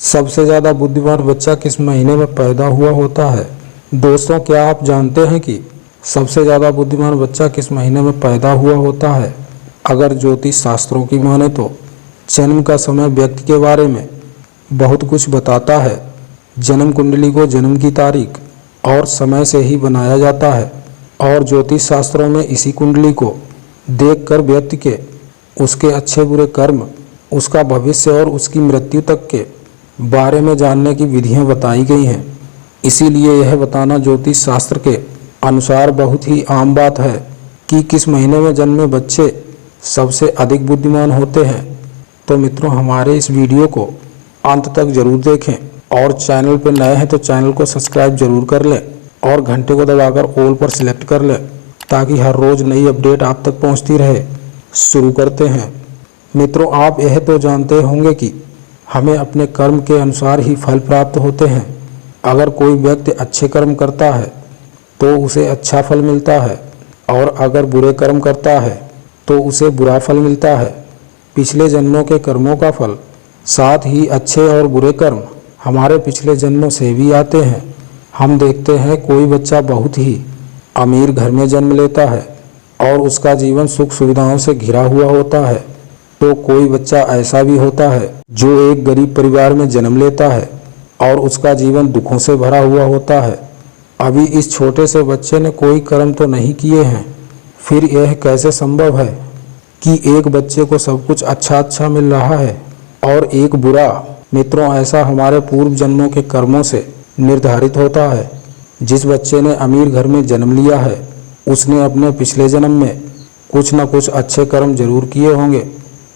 सबसे ज़्यादा बुद्धिमान बच्चा किस महीने में पैदा हुआ होता है? दोस्तों, क्या आप जानते हैं कि सबसे ज़्यादा बुद्धिमान बच्चा किस महीने में पैदा हुआ होता है? अगर ज्योतिष शास्त्रों की माने तो जन्म का समय व्यक्ति के बारे में बहुत कुछ बताता है। जन्म कुंडली को जन्म की तारीख और समय से ही बनाया जाता है और ज्योतिष शास्त्रों में इसी कुंडली को देखकर व्यक्ति के उसके अच्छे बुरे कर्म, उसका भविष्य और उसकी मृत्यु तक के बारे में जानने की विधियां बताई गई हैं। इसीलिए यह बताना ज्योतिष शास्त्र के अनुसार बहुत ही आम बात है कि किस महीने में जन्मे बच्चे सबसे अधिक बुद्धिमान होते हैं। तो मित्रों, हमारे इस वीडियो को अंत तक जरूर देखें और चैनल पर नए हैं तो चैनल को सब्सक्राइब जरूर कर लें और घंटे को दबाकर ऑल पर सिलेक्ट कर लें ताकि हर रोज़ नई अपडेट आप तक पहुंचती रहे। शुरू करते हैं। मित्रों, आप यह तो जानते होंगे कि हमें अपने कर्म के अनुसार ही फल प्राप्त होते हैं। अगर कोई व्यक्ति अच्छे कर्म करता है तो उसे अच्छा फल मिलता है और अगर बुरे कर्म करता है तो उसे बुरा फल मिलता है। पिछले जन्मों के कर्मों का फल, साथ ही अच्छे और बुरे कर्म हमारे पिछले जन्मों से भी आते हैं। हम देखते हैं कोई बच्चा बहुत ही अमीर घर में जन्म लेता है और उसका जीवन सुख सुविधाओं से घिरा हुआ होता है, तो कोई बच्चा ऐसा भी होता है जो एक गरीब परिवार में जन्म लेता है और उसका जीवन दुखों से भरा हुआ होता है। अभी इस छोटे से बच्चे ने कोई कर्म तो नहीं किए हैं, फिर यह कैसे संभव है कि एक बच्चे को सब कुछ अच्छा मिल रहा है और एक बुरा? मित्रों, ऐसा हमारे पूर्व जन्मों के कर्मों से निर्धारित होता है। जिस बच्चे ने अमीर घर में जन्म लिया है उसने अपने पिछले जन्म में कुछ न कुछ अच्छे कर्म जरूर किए होंगे।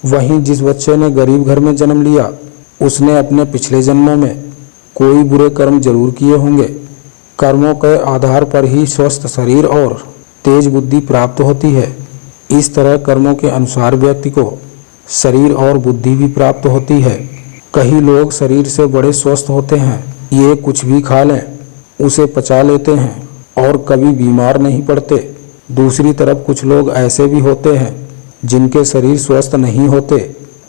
वहीं जिस बच्चे ने गरीब घर में जन्म लिया उसने अपने पिछले जन्मों में कोई बुरे कर्म जरूर किए होंगे। कर्मों के आधार पर ही स्वस्थ शरीर और तेज बुद्धि प्राप्त होती है। इस तरह कर्मों के अनुसार व्यक्ति को शरीर और बुद्धि भी प्राप्त होती है। कई लोग शरीर से बड़े स्वस्थ होते हैं, ये कुछ भी खा लें उसे पचा लेते हैं और कभी बीमार नहीं पड़ते। दूसरी तरफ कुछ लोग ऐसे भी होते हैं जिनके शरीर स्वस्थ नहीं होते,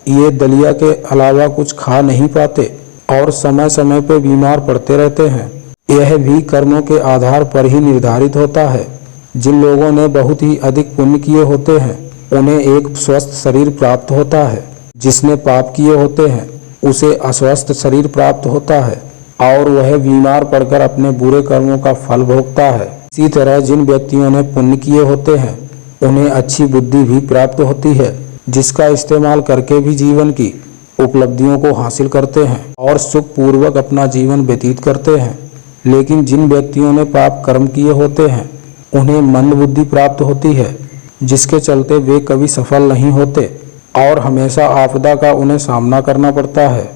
ये दलिया के अलावा कुछ खा नहीं पाते और समय समय पर बीमार पड़ते रहते हैं। यह भी कर्मों के आधार पर ही निर्धारित होता है। जिन लोगों ने बहुत ही अधिक पुण्य किए होते हैं उन्हें एक स्वस्थ शरीर प्राप्त होता है। जिसने पाप किए होते हैं उसे अस्वस्थ शरीर प्राप्त होता है और वह बीमार पड़कर अपने बुरे कर्मों का फल भोगता है। इसी तरह जिन व्यक्तियों ने पुण्य किए होते हैं उन्हें अच्छी बुद्धि भी प्राप्त होती है, जिसका इस्तेमाल करके भी जीवन की उपलब्धियों को हासिल करते हैं और सुख पूर्वक अपना जीवन व्यतीत करते हैं। लेकिन जिन व्यक्तियों ने पाप कर्म किए होते हैं उन्हें मंद बुद्धि प्राप्त होती है, जिसके चलते वे कभी सफल नहीं होते और हमेशा आपदा का उन्हें सामना करना पड़ता है।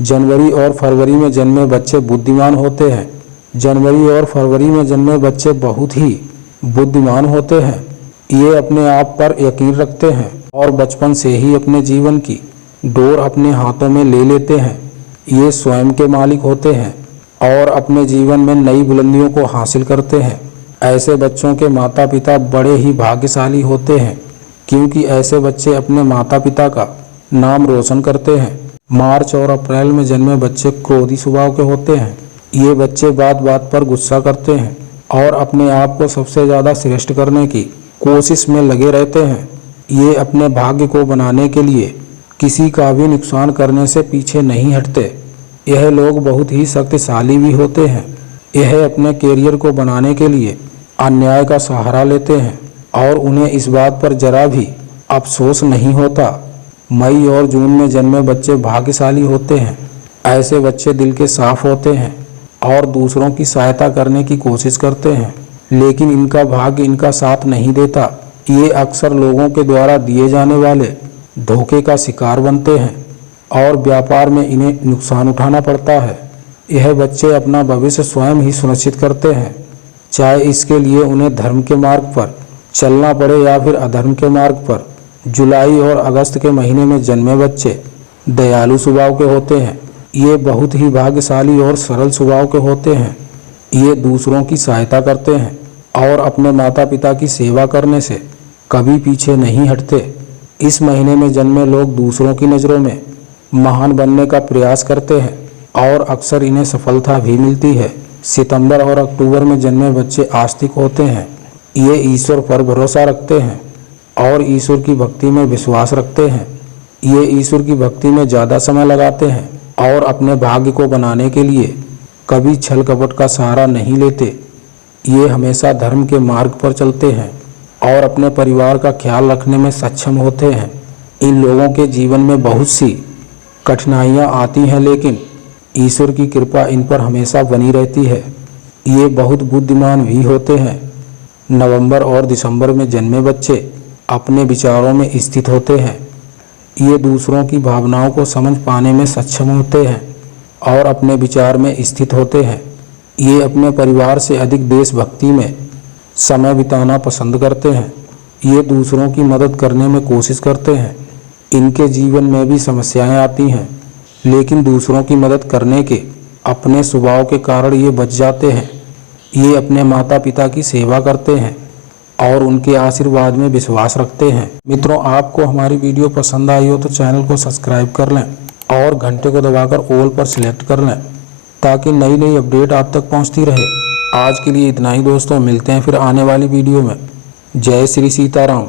जनवरी और फरवरी में जन्मे बच्चे बुद्धिमान होते हैं। जनवरी और फरवरी में जन्मे बच्चे बहुत ही बुद्धिमान होते हैं। ये अपने आप पर यकीन रखते हैं और बचपन से ही अपने जीवन की डोर अपने हाथों में ले लेते हैं। ये स्वयं के मालिक होते हैं और अपने जीवन में नई बुलंदियों को हासिल करते हैं। ऐसे बच्चों के माता पिता बड़े ही भाग्यशाली होते हैं, क्योंकि ऐसे बच्चे अपने माता पिता का नाम रोशन करते हैं। मार्च और अप्रैल में जन्मे बच्चे क्रोधी स्वभाव के होते हैं। ये बच्चे बात बात पर गुस्सा करते हैं और अपने आप को सबसे ज़्यादा श्रेष्ठ करने की कोशिश में लगे रहते हैं। ये अपने भाग्य को बनाने के लिए किसी का भी नुकसान करने से पीछे नहीं हटते। यह लोग बहुत ही शक्तिशाली भी होते हैं। यह अपने कैरियर को बनाने के लिए अन्याय का सहारा लेते हैं और उन्हें इस बात पर जरा भी अफसोस नहीं होता। मई और जून में जन्मे बच्चे भाग्यशाली होते हैं। ऐसे बच्चे दिल के साफ होते हैं और दूसरों की सहायता करने की कोशिश करते हैं, लेकिन इनका भाग्य इनका साथ नहीं देता। ये अक्सर लोगों के द्वारा दिए जाने वाले धोखे का शिकार बनते हैं और व्यापार में इन्हें नुकसान उठाना पड़ता है। यह बच्चे अपना भविष्य स्वयं ही सुनिश्चित करते हैं, चाहे इसके लिए उन्हें धर्म के मार्ग पर चलना पड़े या फिर अधर्म के मार्ग पर। जुलाई और अगस्त के महीने में जन्मे बच्चे दयालु स्वभाव के होते हैं। ये बहुत ही भाग्यशाली और सरल स्वभाव के होते हैं। ये दूसरों की सहायता करते हैं और अपने माता पिता की सेवा करने से कभी पीछे नहीं हटते। इस महीने में जन्मे लोग दूसरों की नज़रों में महान बनने का प्रयास करते हैं। और अक्सर इन्हें सफलता भी मिलती है। सितंबर और अक्टूबर में जन्मे बच्चे आस्तिक होते हैं। ये ईश्वर पर भरोसा रखते हैं और ईश्वर की भक्ति में विश्वास रखते हैं। ये ईश्वर की भक्ति में ज़्यादा समय लगाते हैं और अपने भाग्य को बनाने के लिए कभी छल कपट का सहारा नहीं लेते। ये हमेशा धर्म के मार्ग पर चलते हैं और अपने परिवार का ख्याल रखने में सक्षम होते हैं। इन लोगों के जीवन में बहुत सी कठिनाइयाँ आती हैं, लेकिन ईश्वर की कृपा इन पर हमेशा बनी रहती है। ये बहुत बुद्धिमान भी होते हैं। नवंबर और दिसंबर में जन्मे बच्चे अपने विचारों में स्थित होते हैं। ये दूसरों की भावनाओं को समझ पाने में सक्षम होते हैं और अपने विचार में स्थित होते हैं। ये अपने परिवार से अधिक देशभक्ति में समय बिताना पसंद करते हैं। ये दूसरों की मदद करने में कोशिश करते हैं। इनके जीवन में भी समस्याएं आती हैं, लेकिन दूसरों की मदद करने के अपने स्वभाव के कारण ये बच जाते हैं। ये अपने माता पिता की सेवा करते हैं और उनके आशीर्वाद में विश्वास रखते हैं। मित्रों, आपको हमारी वीडियो पसंद आई हो तो चैनल को सब्सक्राइब कर लें और घंटे को दबाकर ऑल पर सिलेक्ट कर लें ताकि नई नई अपडेट आप तक पहुंचती रहे। आज के लिए इतना ही दोस्तों, मिलते हैं फिर आने वाली वीडियो में। जय श्री सीताराम।